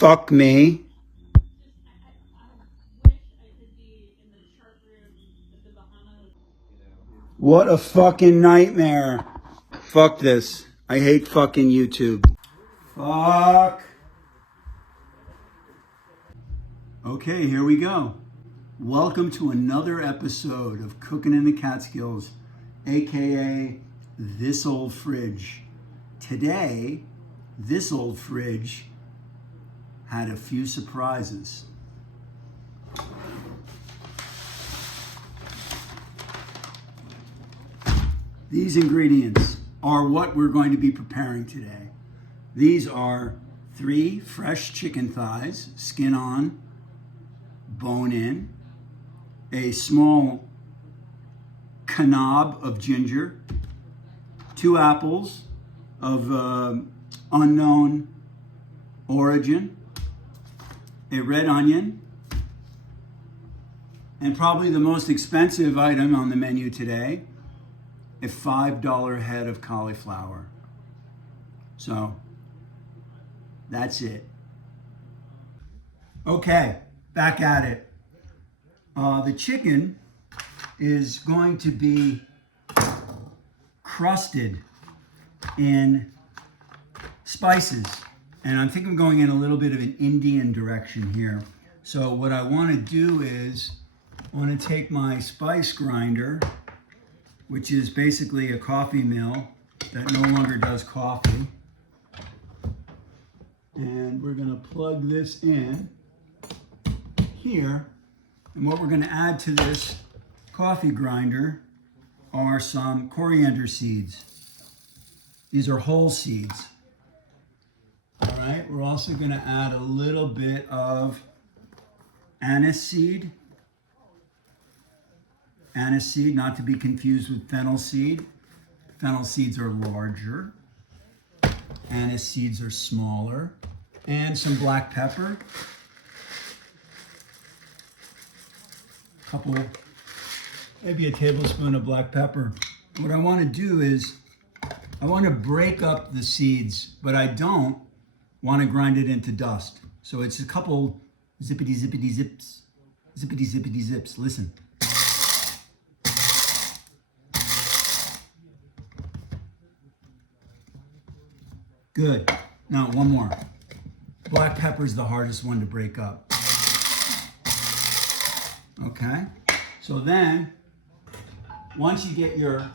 fuck me. What a fucking nightmare. Fuck this. I hate fucking YouTube. Fuck. Okay, here we go. Welcome to another episode of Cooking in the Catskills, aka This Old Fridge. Today, this old fridge had a few surprises. These ingredients are what we're going to be preparing today. These are 3 fresh chicken thighs, skin on, bone in, a small knob of ginger, 2 apples of unknown origin, a red onion, and probably the most expensive item on the menu today, a $5 head of cauliflower. So that's it. Okay, back at it. The chicken is going to be crusted in spices. And I think I'm going in a little bit of an Indian direction here. So what I want to do is I want to take my spice grinder, which is basically a coffee mill that no longer does coffee. And we're going to plug this in here. And what we're going to add to this coffee grinder are some coriander seeds. These are whole seeds. All right, we're also going to add a little bit of anise seed. Anise seed, not to be confused with fennel seed. Fennel seeds are larger. Anise seeds are smaller. And some black pepper. Couple, maybe a tablespoon of black pepper. What I want to do is I want to break up the seeds, but I don't want to grind it into dust. So it's a couple zippity zippity zips. Zippity zippity zips. Listen. Good. Now one more. Black pepper is the hardest one to break up. Okay. So then once you get your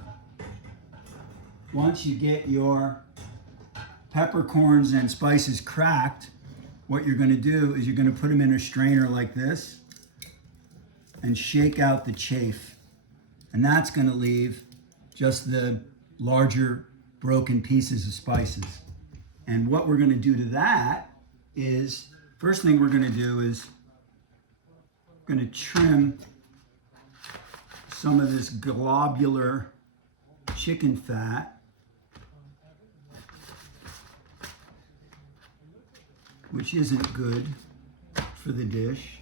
peppercorns and spices cracked, what you're going to do is you're going to put them in a strainer like this and shake out the chaff. And that's going to leave just the larger broken pieces of spices. And what we're going to do to that is, first thing we're going to do is we're going to trim some of this globular chicken fat. Which isn't good for the dish.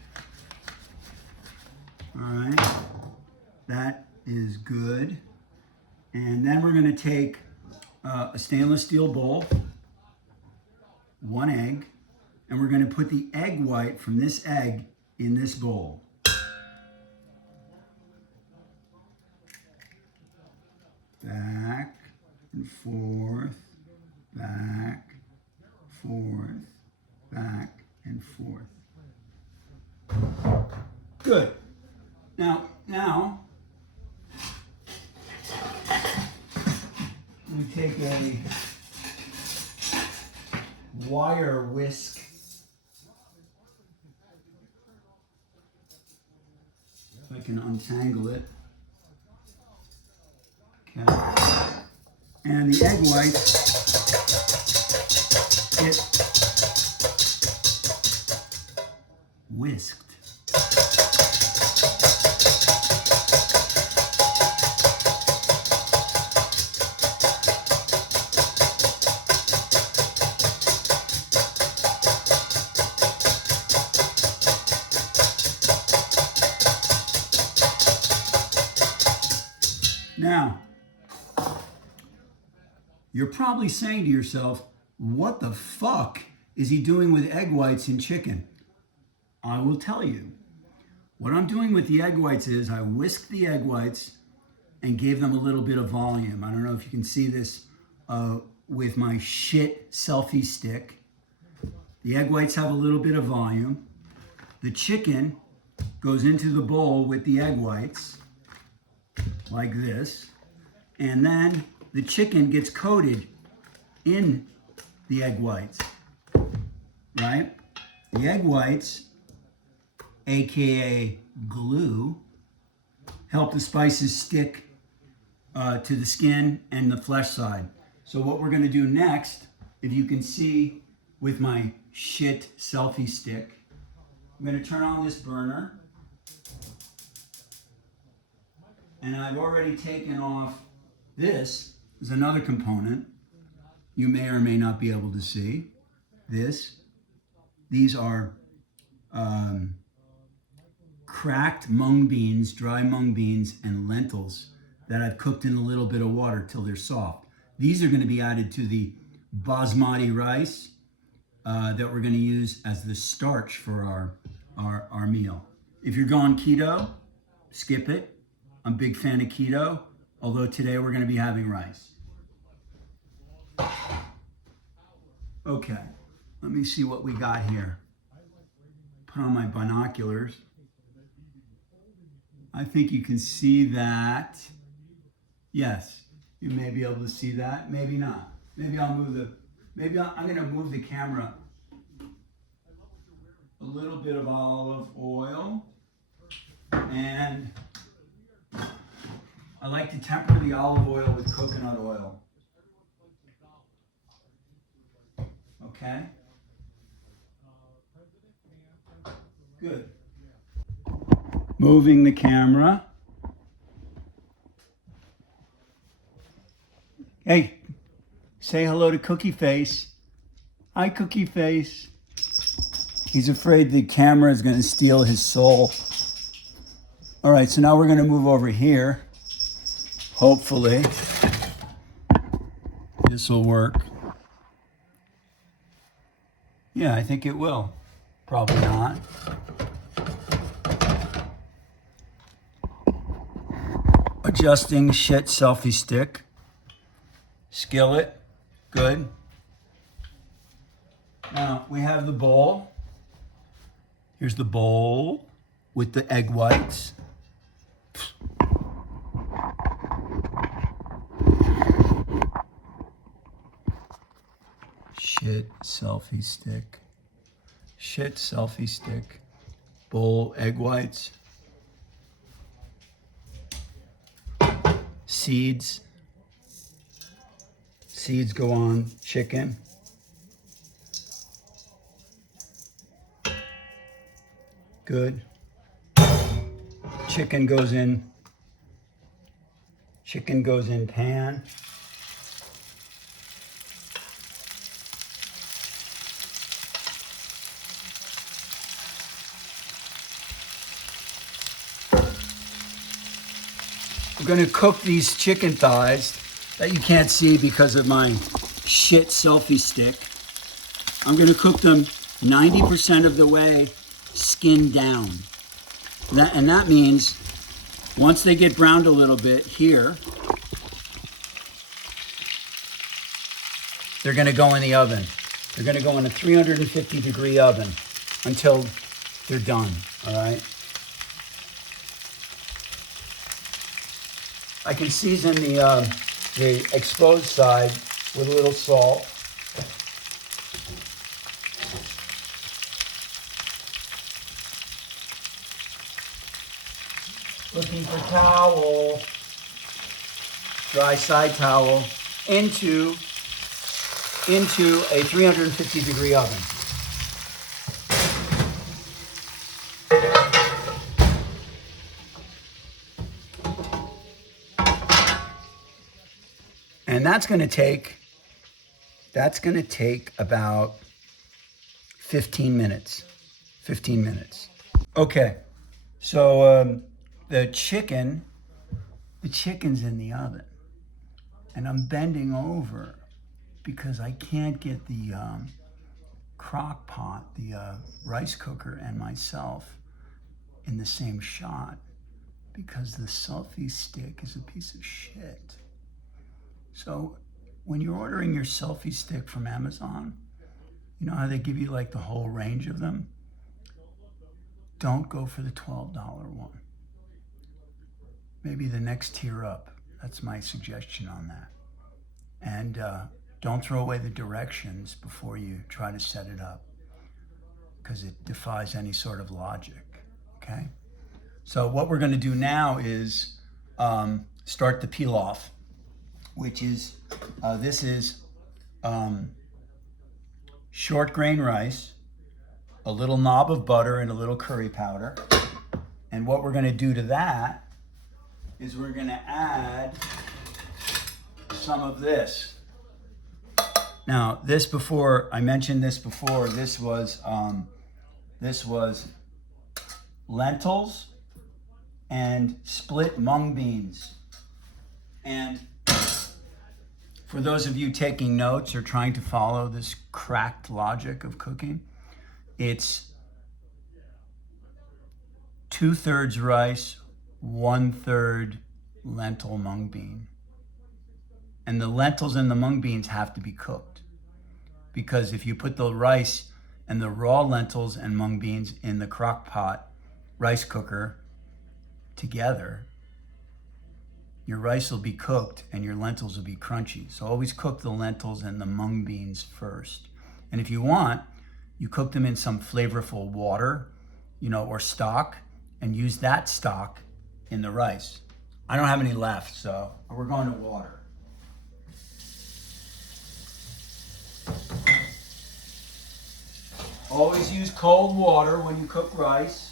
All right, that is good. And then we're going to take a stainless steel bowl, 1 egg, and we're going to put the egg white from this egg in this bowl. Back and forth, back, forth, back and forth. Good. Now, we take a wire whisk. If I can untangle it. Okay. And the egg whites get whisked. Now, you're probably saying to yourself, what the fuck is he doing with egg whites and chicken? I will tell you. What I'm doing with the egg whites is I whisked the egg whites and gave them a little bit of volume. I don't know if you can see this with my shit selfie stick. The egg whites have a little bit of volume. The chicken goes into the bowl with the egg whites, like this. And then the chicken gets coated in the egg whites, right? The egg whites, AKA glue, help the spices stick to the skin and the flesh side. So what we're gonna do next, if you can see with my shit selfie stick, I'm gonna turn on this burner. And I've already taken off, this is another component you may or may not be able to see. These are cracked mung beans, dry mung beans, and lentils that I've cooked in a little bit of water till they're soft. These are going to be added to the basmati rice that we're going to use as the starch for our meal. If you're going keto, skip it. I'm a big fan of keto, although today we're going to be having rice. Okay, let me see what we got here. Put on my binoculars. I think you can see that. Yes, you may be able to see that, maybe not. Maybe I'm going to move the camera. A little bit of olive oil, and I like to temper the olive oil with coconut oil. Okay? Good. Moving the camera. Hey, say hello to Cookie Face. Hi, Cookie Face. He's afraid the camera is going to steal his soul. All right, so now we're going to move over here. Hopefully, this will work. Yeah, I think it will. Probably not. Adjusting shit selfie stick. Skillet. Good. Now, we have the bowl. Here's the bowl with the egg whites. Shit selfie stick. Shit selfie stick. Bowl, egg whites. Seeds. Seeds go on chicken. Good. Chicken goes in pan. We're going to cook these chicken thighs that you can't see because of my shit selfie stick. I'm going to cook them 90% of the way skin down. And that means once they get browned a little bit here, they're going to go in the oven. They're going to go in a 350-degree oven until they're done, all right? I can season the exposed side with a little salt. Looking for towel, dry side towel, into a 350-degree oven. And that's going to take about 15 minutes. 15 minutes. Okay. So the chicken's in the oven. And I'm bending over because I can't get the crock pot, the rice cooker, and myself in the same shot because the selfie stick is a piece of shit. So when you're ordering your selfie stick from Amazon, you know how they give you like the whole range of them? Don't go for the $12 one. Maybe the next tier up. That's my suggestion on that. And don't throw away the directions before you try to set it up, because it defies any sort of logic, okay? So what we're gonna do now is start the peel off, which is, this is short grain rice, a little knob of butter, and a little curry powder. And what we're gonna do to that is we're gonna add some of this. Now, this before, I mentioned this before, this was lentils and split mung beans. And for those of you taking notes or trying to follow this cracked logic of cooking, it's 2/3 rice, 1/3 lentil mung bean. And the lentils and the mung beans have to be cooked, because if you put the rice and the raw lentils and mung beans in the crock pot rice cooker together, your rice will be cooked and your lentils will be crunchy. So always cook the lentils and the mung beans first. And if you want, you cook them in some flavorful water, you know, or stock, and use that stock in the rice. I don't have any left, so we're going to water. Always use cold water when you cook rice.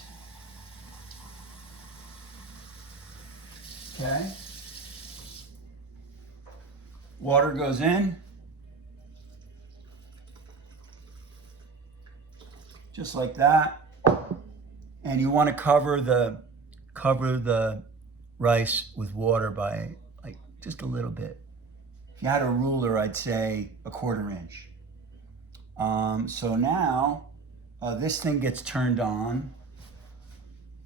Okay. Water goes in. Just like that. And you want to cover the rice with water by like just a little bit. If you had a ruler, I'd say 1/4 inch. So now this thing gets turned on.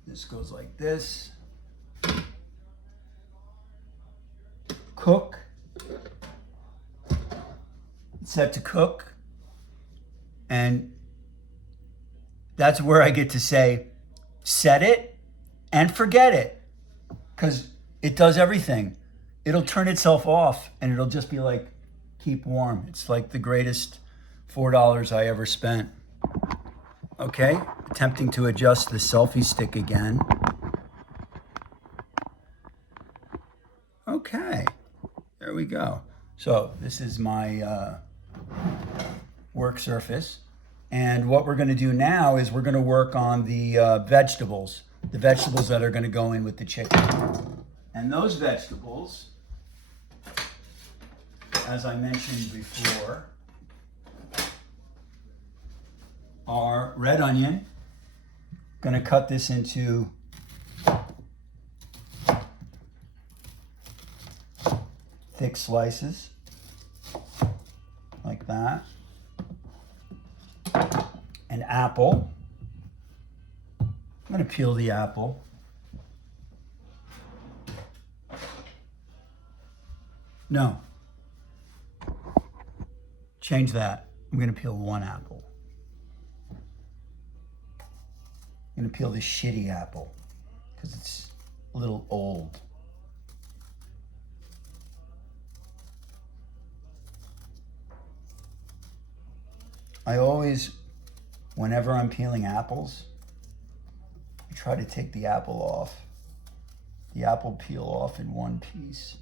This goes like this. Cook. It's set to cook. And that's where I get to say, set it and forget it, because it does everything. It'll turn itself off and it'll just be like, keep warm. It's like the greatest $4 I ever spent. Okay, attempting to adjust the selfie stick again. Okay, there we go. So this is my work surface. And what we're going to do now is we're going to work on the vegetables that are going to go in with the chicken. And those vegetables, as I mentioned before, are red onion. Going to cut this into thick slices, like that. An apple. I'm going to peel the apple. No. Change that. I'm going to peel one apple. I'm going to peel this shitty apple because it's a little old. I always, whenever I'm peeling apples, I try to take the apple off. The apple peel off in one piece.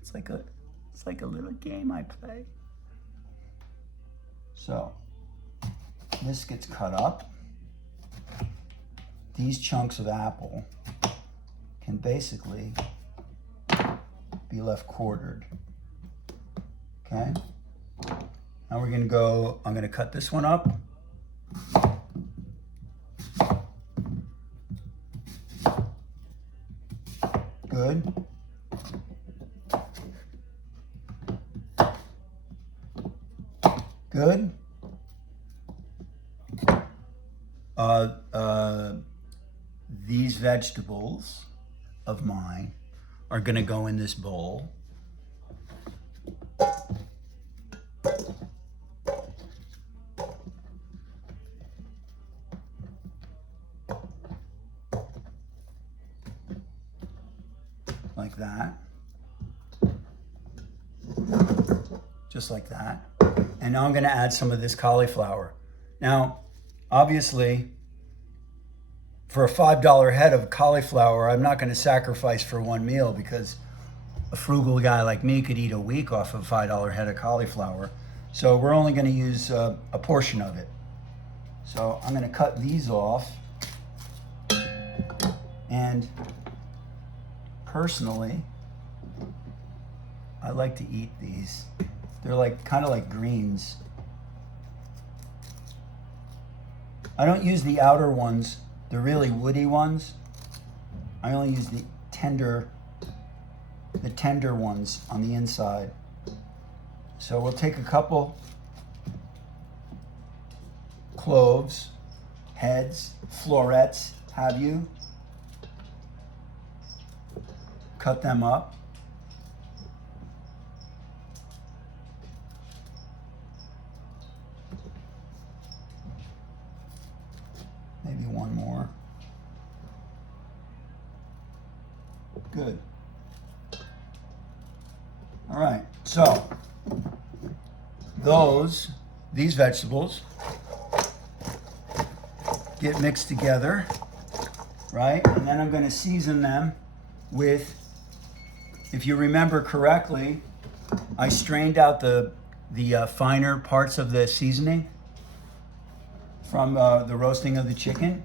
It's like a little game I play. So, this gets cut up. These chunks of apple can basically be left quartered. Okay? Now we're gonna go, I'm gonna cut this one up. Good. Good. uh, uh, these vegetables of mine are gonna go in this bowl. Like that. Just like that. And now I'm gonna add some of this cauliflower. Now, obviously, for a $5 head of cauliflower, I'm not gonna sacrifice for one meal because a frugal guy like me could eat a week off of a $5 head of cauliflower. So we're only gonna use a portion of it. So I'm gonna cut these off. And personally, I like to eat these. They're like kind of like greens. I don't use the outer ones, the really woody ones. I only use the tender ones on the inside. So we'll take a couple cloves, heads, florets, have you? Cut them up. Maybe one more. Good. All right, so these vegetables get mixed together, right? And then I'm gonna season them with, if you remember correctly, I strained out the finer parts of the seasoning from the roasting of the chicken.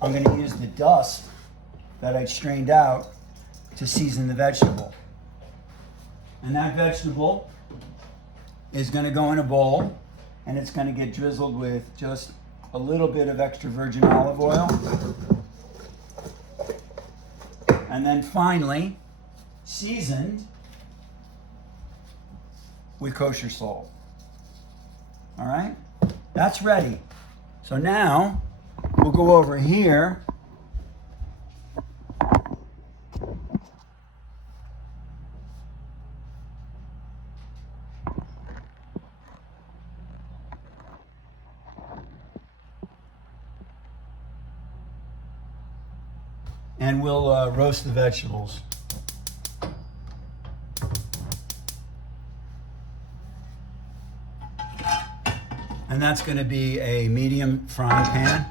I'm gonna use the dust that I strained out to season the vegetable. And that vegetable is gonna go in a bowl, and it's gonna get drizzled with just a little bit of extra virgin olive oil. And then finally, seasoned with kosher salt. All right, that's ready. So now we'll go over here. And we'll roast the vegetables. And that's going to be a medium frying pan.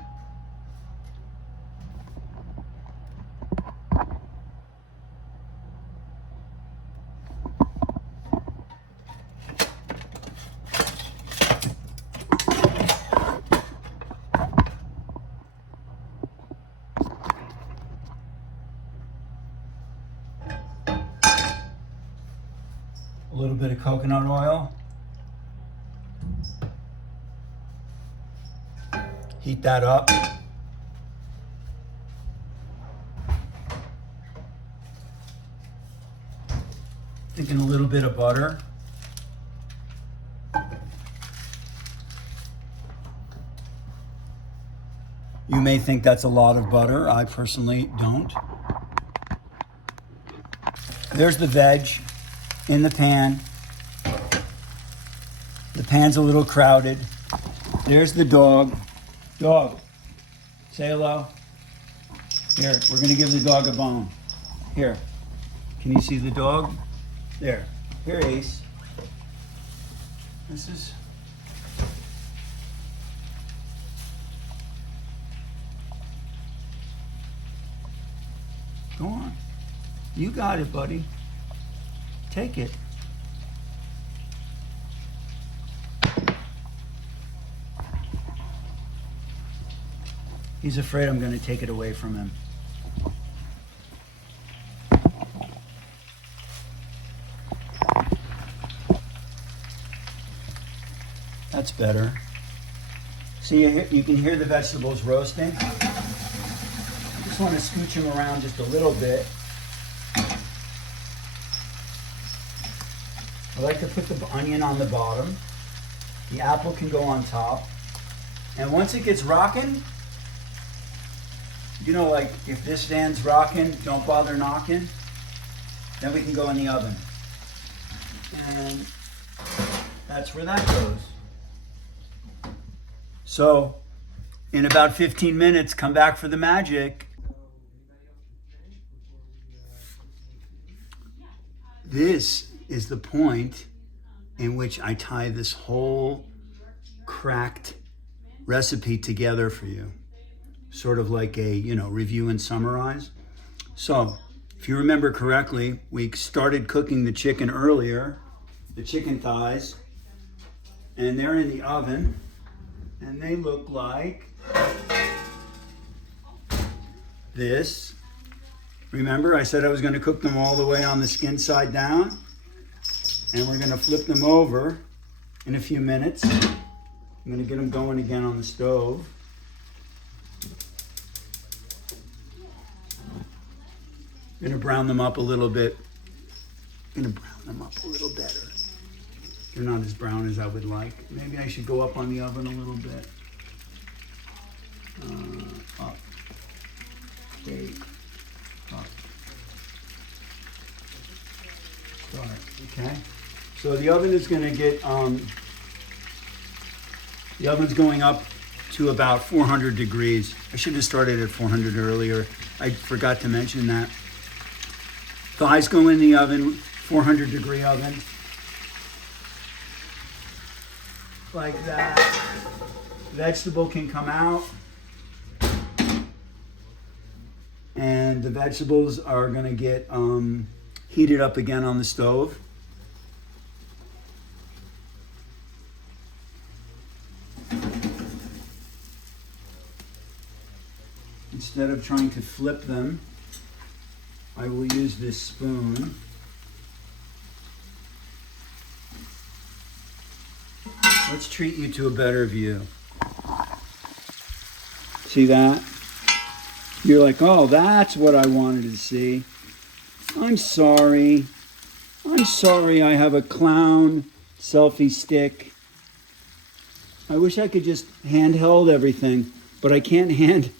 A little bit of coconut oil. Heat that up. Thinking a little bit of butter. You may think that's a lot of butter. I personally don't. There's the veg in the pan. The pan's a little crowded. There's the dog. Dog, say hello. Here, we're gonna give the dog a bone. Here, can you see the dog? There, here, Ace. This is, go on. You got it, buddy. Take it. He's afraid I'm going to take it away from him. That's better. See, you can hear the vegetables roasting. I just want to scooch them around just a little bit. I like to put the onion on the bottom. The apple can go on top. And once it gets rocking, You know, like if this van's rocking, don't bother knocking. Then we can go in the oven. And that's where that goes. So in about 15 minutes, come back for the magic. This is the point in which I tie this whole cracked recipe together for you. Sort of like a, review and summarize. So, if you remember correctly, we started cooking the chicken earlier, the chicken thighs, and they're in the oven, and they look like this. Remember, I said I was going to cook them all the way on the skin side down, and we're going to flip them over in a few minutes. I'm going to get them going again on the stove. I'm going to brown them up a little bit. I'm going to brown them up a little better. They're not as brown as I would like. Maybe I should go up on the oven a little bit. Up. Bake. Up. Start. Okay. So the oven is going to get, the oven's going up to about 400 degrees. I should have started at 400 earlier. I forgot to mention that. Thighs go in the oven, 400 degree oven. Like that. Vegetable can come out. And the vegetables are going to get heated up again on the stove. Instead of trying to flip them, I will use this spoon. Let's treat you to a better view. See that? You're like, oh, that's what I wanted to see. I'm sorry. I'm sorry I have a clown selfie stick. I wish I could just handheld everything, but I can't hand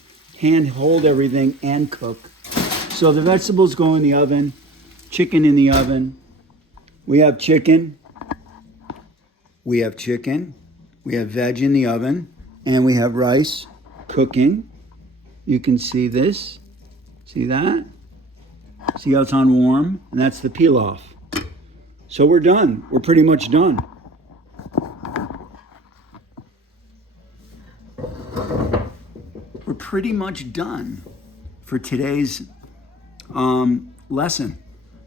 hold everything and cook. So the vegetables go in the oven, chicken in the oven. We have chicken. We have chicken. We have veg in the oven, and we have rice cooking. You can see this. See that? See how it's on warm? And that's the pilaf. So we're done. We're pretty much done. We're pretty much done for today's lesson.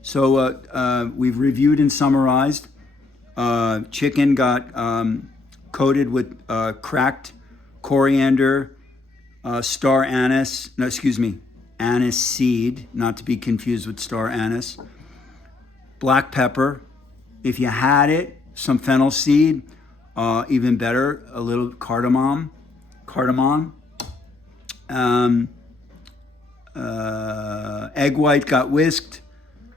So we've reviewed and summarized. Chicken got coated with cracked coriander, star anise, anise seed, not to be confused with star anise, black pepper. If you had it, some fennel seed, even better, a little cardamom. Egg white got whisked.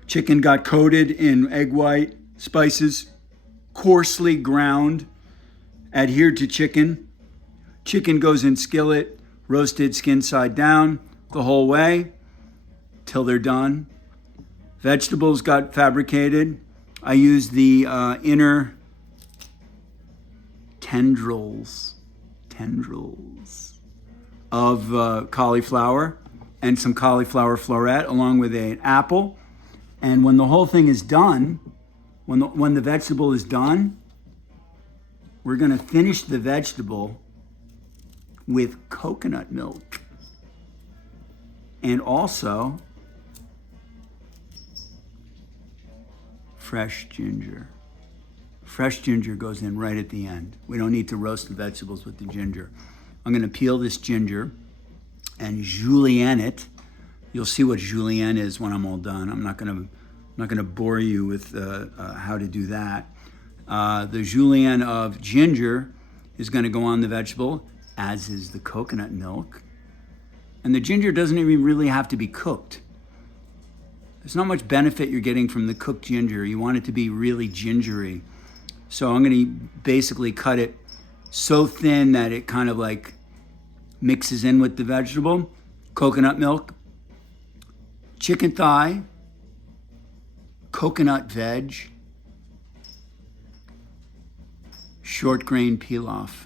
Chicken got coated in egg white, spices, coarsely ground, adhered to chicken. Chicken goes in skillet, roasted skin side down the whole way till they're done. Vegetables got fabricated. I used the inner tendrils of cauliflower and some cauliflower floret along with an apple. And when the whole thing is done, when the vegetable is done, we're going to finish the vegetable with coconut milk. And also fresh ginger. Fresh ginger goes in right at the end. We don't need to roast the vegetables with the ginger. I'm going to peel this ginger and julienne it. You'll see what julienne is when I'm all done. I'm not going to bore you with how to do that. The julienne of ginger is going to go on the vegetable, as is the coconut milk. And the ginger doesn't even really have to be cooked. There's not much benefit you're getting from the cooked ginger. You want it to be really gingery. So I'm going to basically cut it so thin that it kind of like mixes in with the vegetable. coconut milk, chicken thigh, coconut veg, short grain pilaf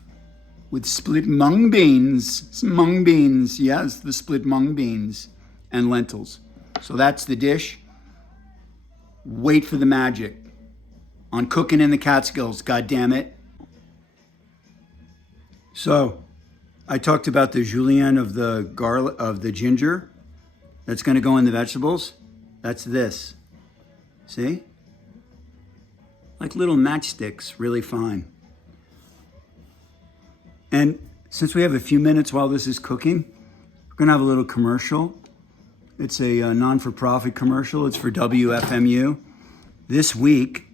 with split mung beans. Mung beans, yes, the split mung beans and lentils. So that's the dish. Wait for the magic on Cooking in the Catskills, God damn it. So I talked about the julienne of the garlic, of the ginger that's going to go in the vegetables. That's this. See? Like little matchsticks, really fine. And since we have a few minutes while this is cooking, we're going to have a little commercial. It's a non-for-profit commercial. It's for WFMU. This week,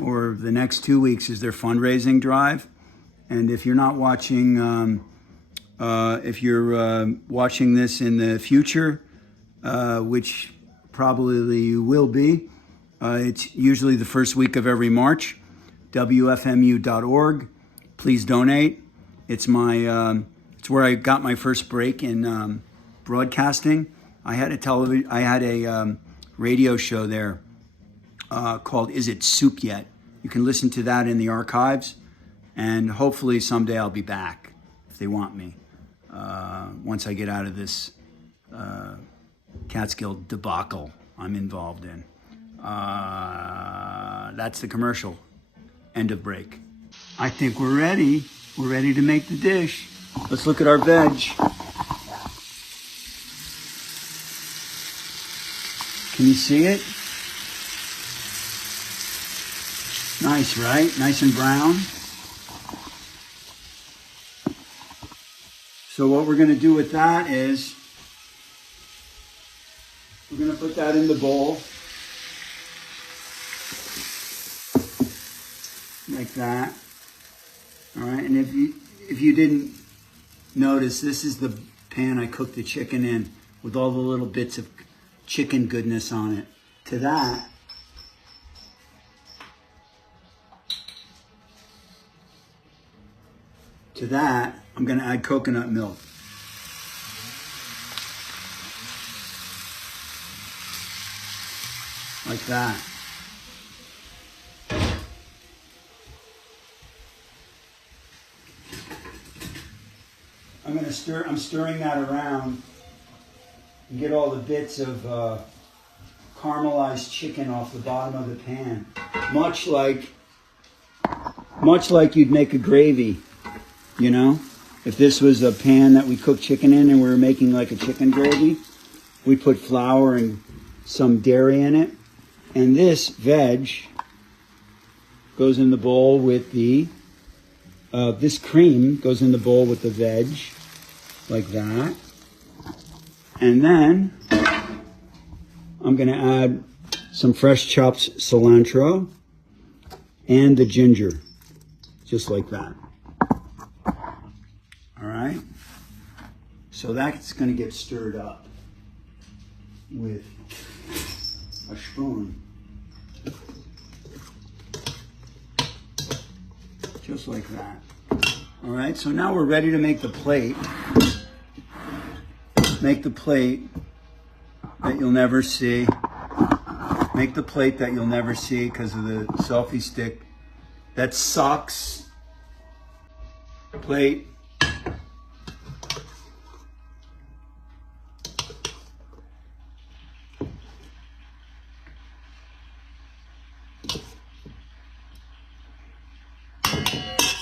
or the next 2 weeks, is their fundraising drive. And if you're not watching, if you're watching this in the future, which probably you will be, it's usually the first week of every March. WFMU.org. Please donate. It's my, it's where I got my first break in broadcasting. I had a radio show there called Is It Soup Yet? You can listen to that in the archives, and hopefully someday I'll be back if they want me. Once I get out of this Catskill debacle I'm involved in. That's the commercial. End of break. I think we're ready. We're ready to make the dish. Let's look at our veg. Can you see it? Nice, right? Nice and brown. So what we're going to do with that is we're going to put that in the bowl. Like that. All right, and if you didn't notice, this is the pan I cooked the chicken in with all the little bits of chicken goodness on it. To that, I'm going to add coconut milk. Like that. I'm stirring that around and get all the bits of caramelized chicken off the bottom of the pan. Much like you'd make a gravy, you know? If this was a pan that we cook chicken in and we were making like a chicken gravy, we put flour and some dairy in it. And this veg goes in the bowl with the, this cream goes in the bowl with the veg. Like that. And then I'm going to add some fresh chopped cilantro and the ginger. Just like that. All right. So that's going to get stirred up with a spoon. Just like that. All right. So now we're ready to make the plate. Make the plate that you'll never see. Make the plate that you'll never see because of the selfie stick. That sucks. Plate.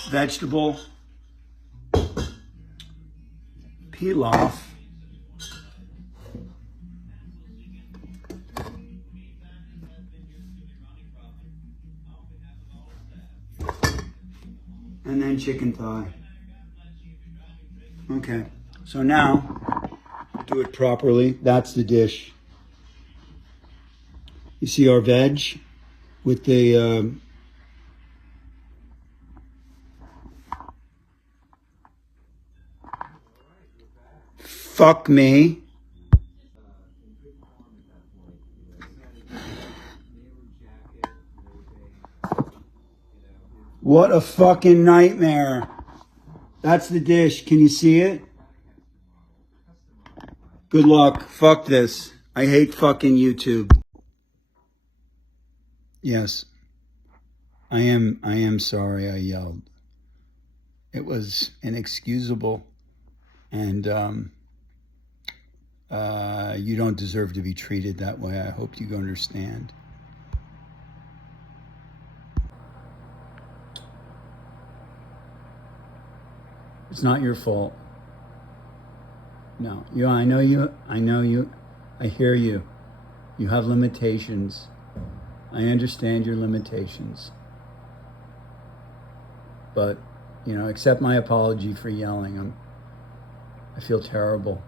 Vegetable. Pilaf. And then chicken thigh. Okay, so now, do it properly. That's the dish. You see our veg with the fuck me. What a fucking nightmare. That's the dish. Can you see it? Good luck. Fuck this. I hate fucking YouTube. Yes. I am sorry I yelled. It was inexcusable, and you don't deserve to be treated that way. I hope you understand. It's not your fault. No, I know you. I hear you. You have limitations. I understand your limitations. But, accept my apology for yelling. I feel terrible.